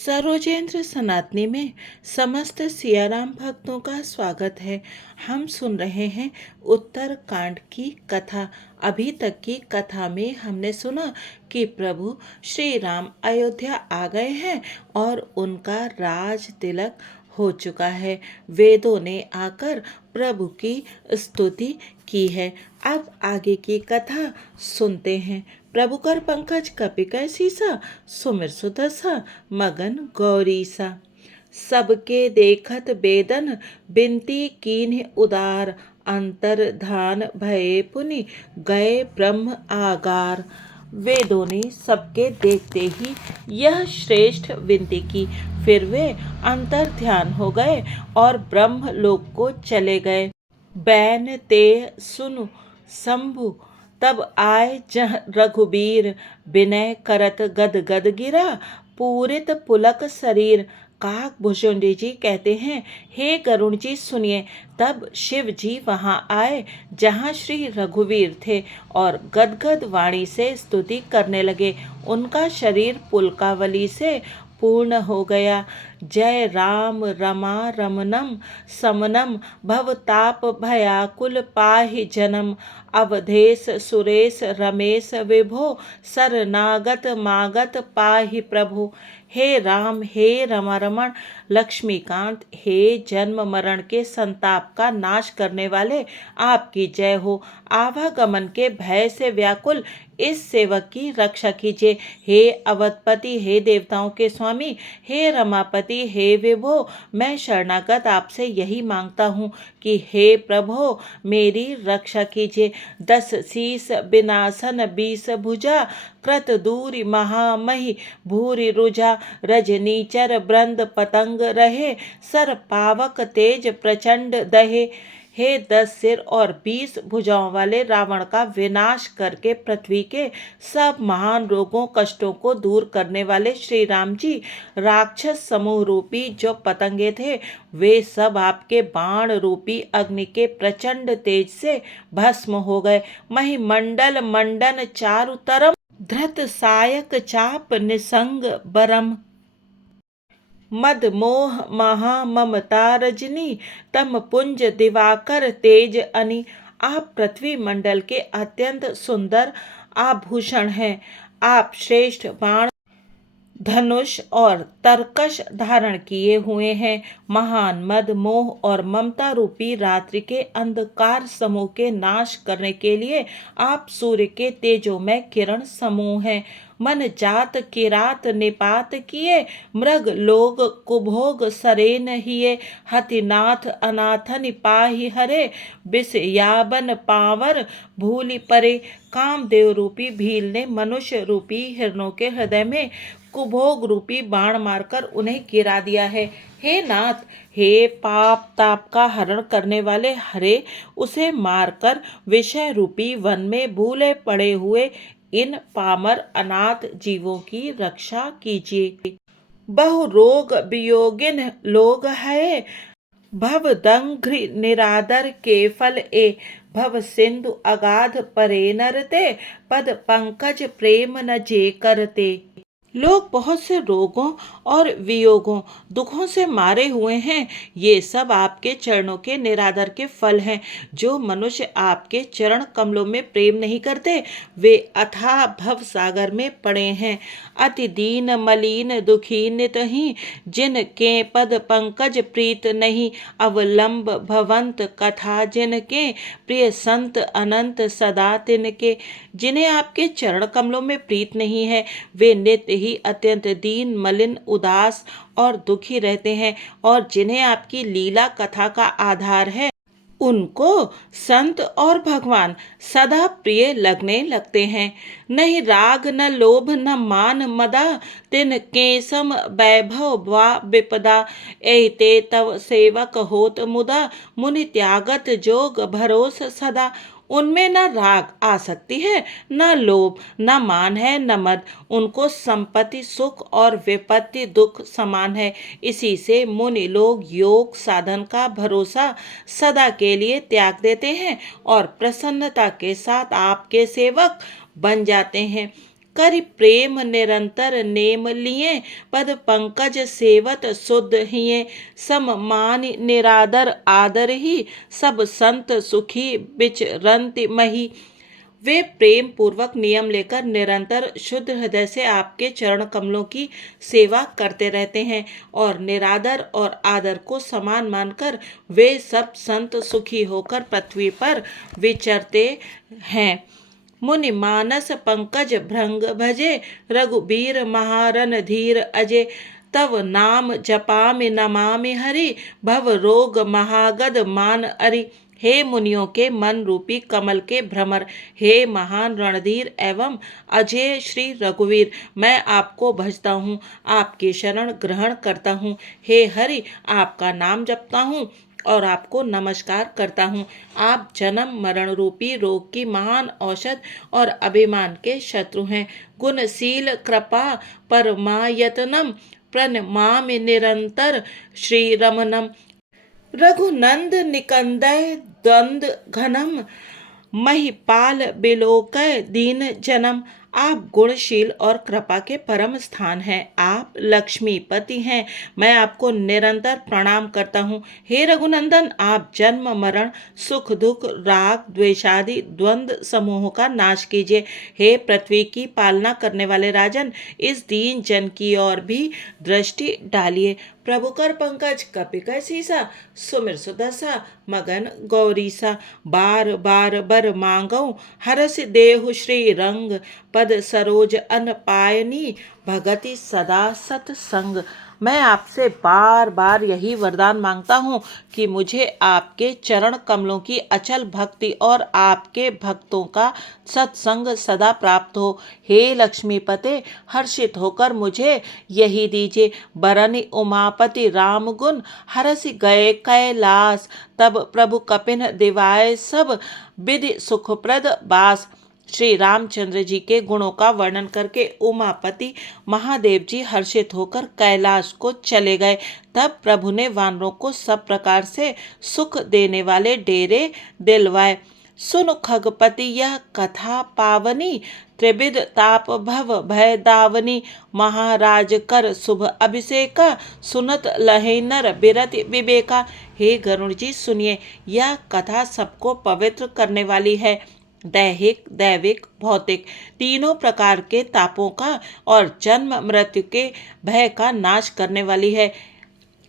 सरोजेंद्र सनातनी में समस्त सियाराम भक्तों का स्वागत है। हम सुन रहे हैं उत्तर कांड की कथा। अभी तक की कथा में हमने सुना कि प्रभु श्री राम अयोध्या आ गए हैं और उनका राज तिलक हो चुका है। वेदों ने आकर प्रभु की स्तुति की है। अब आगे की कथा सुनते हैं। प्रभु कर पंकज कपिकै सीसा, सुमिर सुदसा मगन गौरी सा। सबके देखत बेदन, बिनती कीन्ह उदार, अंतर ध्यान भये पुनि, गए ब्रह्म आगार। वेदों ने सबके देखते ही यह श्रेष्ठ विनती की। फिर वे अंतर ध्यान हो गए और ब्रह्म लोक को चले गए। बैन ते सुनु शंभु, तब आए जह रघुबीर, विनय करत गद गद गिरा, पूरित पुलक शरीर। काक भुजुंडी जी कहते हैं, हे गरुण जी सुनिए। तब शिव जी वहां आए जहां श्री रघुवीर थे और गदगद वाणी से स्तुति करने लगे। उनका शरीर पुलकावली से पूर्ण हो गया। जय राम रमा रमनम, समनम भवताप भयाकुल पाहि जनम, अवधेश सुरेश रमेश विभो, शरणागत मागत पाहि प्रभु। हे राम, हे रमारमण लक्ष्मीकांत, हे जन्म मरण के संताप का नाश करने वाले, आपकी जय हो। आवागमन के भय से व्याकुल इस सेवक की रक्षा कीजिए। हे अवधपति, हे देवताओं के स्वामी, हे रमापति, हे विभो, मैं शरणागत आपसे यही मांगता हूँ कि हे प्रभो मेरी रक्षा कीजिए। 10 शीस विनाशन 20 भुजा, कृत दूरी महामहि भूरि रुजा, रजनीचर ब्रंद पतंग रहे, सर पावक तेज प्रचंड दहे। हे 10 सिर और 20 भुजाओं वाले रावण का विनाश करके पृथ्वी के सब महान रोगों कष्टों को दूर करने वाले श्री राम जी, राक्षस समूह रूपी जो पतंगे थे वे सब आपके बाण रूपी अग्नि के प्रचंड तेज से भस्म हो गए। महिमंडल मंडन चारु तरम, धृत सायक चाप निसंग बरम, मद मोह महा ममता रजनी, तम पुंज दिवाकर तेज अनि। आप पृथ्वी मंडल के अत्यंत सुंदर आभूषण हैं। आप श्रेष्ठ बाण धनुष और तरकश धारण किए हुए हैं। महान मद मोह और ममता रूपी रात्रि के अंधकार समूह के नाश करने के लिए आप सूर्य के तेजोमय किरण समूह हैं। मन जात किरात निपात किए, मृग लोग कुभोग सरेन हिये, हतिनाथ अनाथन पाहि हरे, विष याबन पावर भूलि परे। कामदेव रूपी भील ने मनुष्य रूपी हिरणों के हृदय में कुभोग रूपी बाण मारकर उन्हें गिरा दिया है। हे नाथ, हे पाप ताप का हरण करने वाले हरे, उसे मारकर विषय रूपी वन में भूले पड़े हुए इन पामर अनाथ जीवों की रक्षा कीजिए। बहु रोग वियोगिन लोग है, भव दंघ्रि निरादर के फल ए, भव सिंधु अगाध परे नरते, पद पंकज प्रेम न जे करते। लोग बहुत से रोगों और वियोगों दुखों से मारे हुए हैं। ये सब आपके चरणों के निरादर के फल हैं। जो मनुष्य आपके चरण कमलों में प्रेम नहीं करते वे अथाह भव सागर में पड़े हैं। अति दीन मलिन दुखी नितहि, जिनके पद पंकज प्रीत नहीं, अवलंब भवंत कथा जिनके, प्रिय संत अनंत सदा तिनके। जिन्हें आपके चरण कमलों में प्रीत नहीं है वे नित्य ही अत्यंत दीन मलिन उदास और दुखी रहते हैं, और जिन्हें आपकी लीला कथा का आधार है उनको संत और भगवान सदा प्रिय लगने लगते हैं। नहीं राग न लोभ न मान मदा, तिन केसम वैभव वा विपदा, एते तव सेवक होत मुदा, मुनि त्यागत जोग भरोस सदा। उनमें न राग आसक्ति है, न लोभ, न मान है, न मद। उनको संपत्ति सुख और विपत्ति दुख समान है। इसी से मुनि लोग योग साधन का भरोसा सदा के लिए त्याग देते हैं और प्रसन्नता के साथ आपके सेवक बन जाते हैं। करि प्रेम निरंतर नेम लिए, पद पंकज सेवत शुद्ध हिये, सम मान निरादर आदर ही, सब संत सुखी विचरंति मही। वे प्रेम पूर्वक नियम लेकर निरंतर शुद्ध हृदय से आपके चरण कमलों की सेवा करते रहते हैं और निरादर और आदर को समान मानकर वे सब संत सुखी होकर पृथ्वी पर विचरते हैं। मुनि मानस पंकज भृंग भजे, रघुबीर महारन धीर अजय, तव नाम जपामि नमामि हरि, भव रोग महागद मान अरि। हे मुनियों के मन रूपी कमल के भ्रमर, हे महान रणधीर एवं अजय श्री रघुवीर, मैं आपको भजता हूँ, आपकी शरण ग्रहण करता हूँ। हे हरि, आपका नाम जपता हूँ और आपको नमस्कार करता हूँ। आप जन्म मरण रूपी रोग की महान औषध और अभिमान के शत्रु हैं। गुणशील कृपा परमायतनम, प्रणमामि निरंतर श्री रमनम। रघुनंद निकंदय द्वंद घनम, महिपाल बिलोकय दीन जनम। आप गुणशील और कृपा के परम स्थान हैं। आप लक्ष्मीपति हैं। मैं आपको निरंतर प्रणाम करता हूँ। हे रघुनंदन, आप जन्म मरण सुख दुख राग द्वेषादि द्वंद समूहों का नाश कीजिए। हे पृथ्वी की पालना करने वाले राजन, इस दीन जन की ओर भी दृष्टि डालिए। प्रभु कर पंकज कपिकर सीसा, सुमिर सुदशा मगन गौरीसा। बार बार बर मांगऊ, हरस देहु श्री रंग, पद सरोज अन पायनी, भगति सदा सतसंग। मैं आपसे बार बार यही वरदान मांगता हूँ कि मुझे आपके चरण कमलों की अचल भक्ति और आपके भक्तों का सत्संग सदा प्राप्त हो। हे लक्ष्मीपते, हर्षित होकर मुझे यही दीजिए। बरनि उमापति राम गुण, हरसि गए कैलास, तब प्रभु कपिन दिवाए सब, विधि सुखप्रद बास। श्री रामचंद्र जी के गुणों का वर्णन करके उमापति महादेव जी हर्षित होकर कैलाश को चले गए। तब प्रभु ने वानरों को सब प्रकार से सुख देने वाले डेरे दिलवाए। सुन खगपति यह कथा पावनी, त्रिविध ताप भव भय दावनी। महाराज कर शुभ अभिषेका, सुनत लहे नर बिरति विवेका। हे गरुण जी सुनिए, यह कथा सबको पवित्र करने वाली है। दैहिक दैविक भौतिक तीनों प्रकार के तापों का और जन्म मृत्यु के भय का नाश करने वाली है।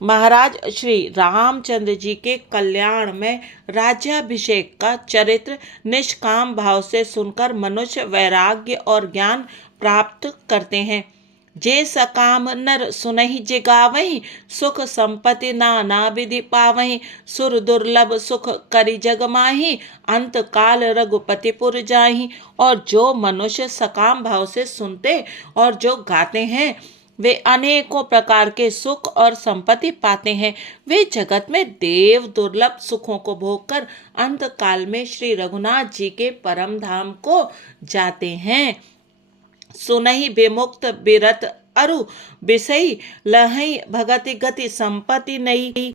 महाराज श्री रामचंद्र जी के कल्याण में राज्याभिषेक का चरित्र निष्काम भाव से सुनकर मनुष्य वैराग्य और ज्ञान प्राप्त करते हैं। जे सकाम नर सुनहि जिगावहि, सुख संपत्ति नाना विधि पावहि। सुर दुर्लभ सुख करि जग माहि, अंत काल रघुपतिपुर जाहि। और जो मनुष्य सकाम भाव से सुनते और जो गाते हैं, वे अनेकों प्रकार के सुख और संपत्ति पाते हैं। वे जगत में देव दुर्लभ सुखों को भोगकर अंत काल में श्री रघुनाथ जी के परम धाम को जाते हैं। सुनहि विमुक्त बिरत अरु बिसई, लहई भगति गति संपत्ति नई।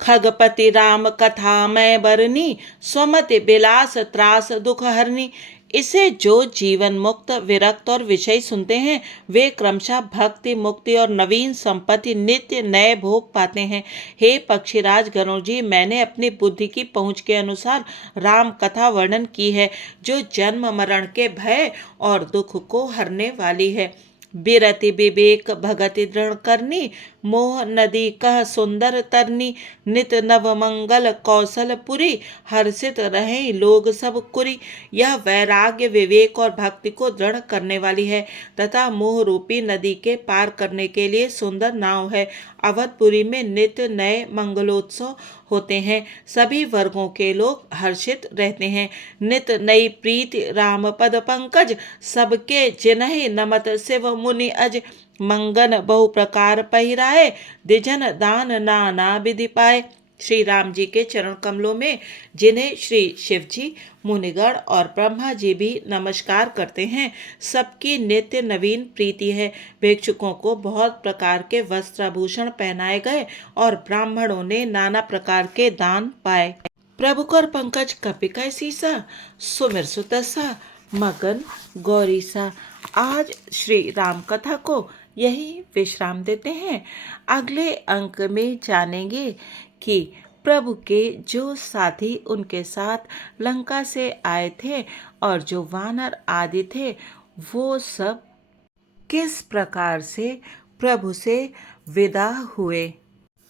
खगपति राम कथा मैं बरनी, स्वमति बिलास त्रास दुख हरनी। इसे जो जीवन मुक्त विरक्त और विषय सुनते हैं, वे क्रमशः भक्ति मुक्ति और नवीन संपत्ति नित्य नए भोग पाते हैं। हे पक्षीराज गरुड़ जी, मैंने अपनी बुद्धि की पहुँच के अनुसार राम कथा वर्णन की है, जो जन्म मरण के भय और दुख को हरने वाली है। बिरति विवेक भगति दृढ़ करनी, मोह नदी कह सुंदर तरनी। नित नव मंगल कौशल पुरी, हर्षित रहे लोग सब कुरी। यह वैराग्य विवेक और भक्ति को दृढ़ करने वाली है तथा मोह रूपी नदी के पार करने के लिए सुंदर नाव है। अवधपुरी में नित्य नए मंगलोत्सव होते हैं। सभी वर्गों के लोग हर्षित रहते हैं। नित नई प्रीति राम पद पंकज, सबके जिन्हि नमत शिव मुनि अज। मंगन बहु प्रकार पहिराए, द्विजन दान नाना विधि पाए। श्री राम जी के चरण कमलों में जिन्हें श्री शिव जी मुनिगण और ब्रह्मा जी भी नमस्कार करते हैं, सबकी नित्य नवीन प्रीति है। भिक्षुकों को बहुत प्रकार के वस्त्राभूषण पहनाए गए और ब्राह्मणों ने नाना प्रकार के दान पाए। प्रभु कर पंकज कपिकै सीसा, सुमिर सुतसा मगन गौरी सा। आज श्री राम कथा को यही विश्राम देते हैं। अगले अंक में जानेंगे कि प्रभु के जो साथी उनके साथ लंका से आए थे और जो वानर आदि थे, वो सब किस प्रकार से प्रभु से विदा हुए।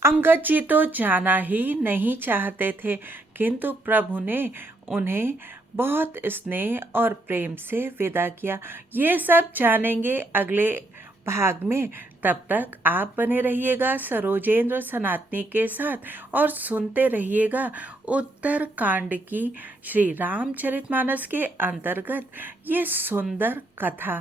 अंगद जी तो जाना ही नहीं चाहते थे, किंतु प्रभु ने उन्हें बहुत स्नेह और प्रेम से विदा किया। ये सब जानेंगे अगले भाग में। तब तक आप बने रहिएगा सरोजेंद्र सनातनी के साथ और सुनते रहिएगा उत्तर कांड की श्री रामचरितमानस के अंतर्गत ये सुंदर कथा।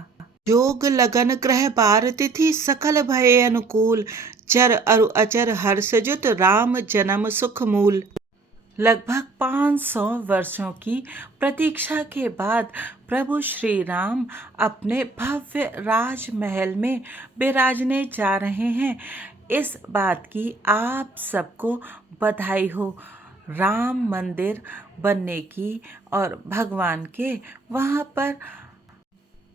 जोग लगन ग्रह बार तिथि सकल भय अनुकूल, चर अरु अचर हर्ष जुत राम जन्म सुख मूल। लगभग 500 वर्षों की प्रतीक्षा के बाद प्रभु श्री राम अपने भव्य राजमहल में विराजने जा रहे हैं। इस बात की आप सबको बधाई हो। राम मंदिर बनने की और भगवान के वहाँ पर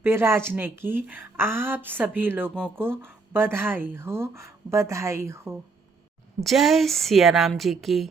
विराजने की आप सभी लोगों को बधाई हो, बधाई हो। जय सिया राम जी की।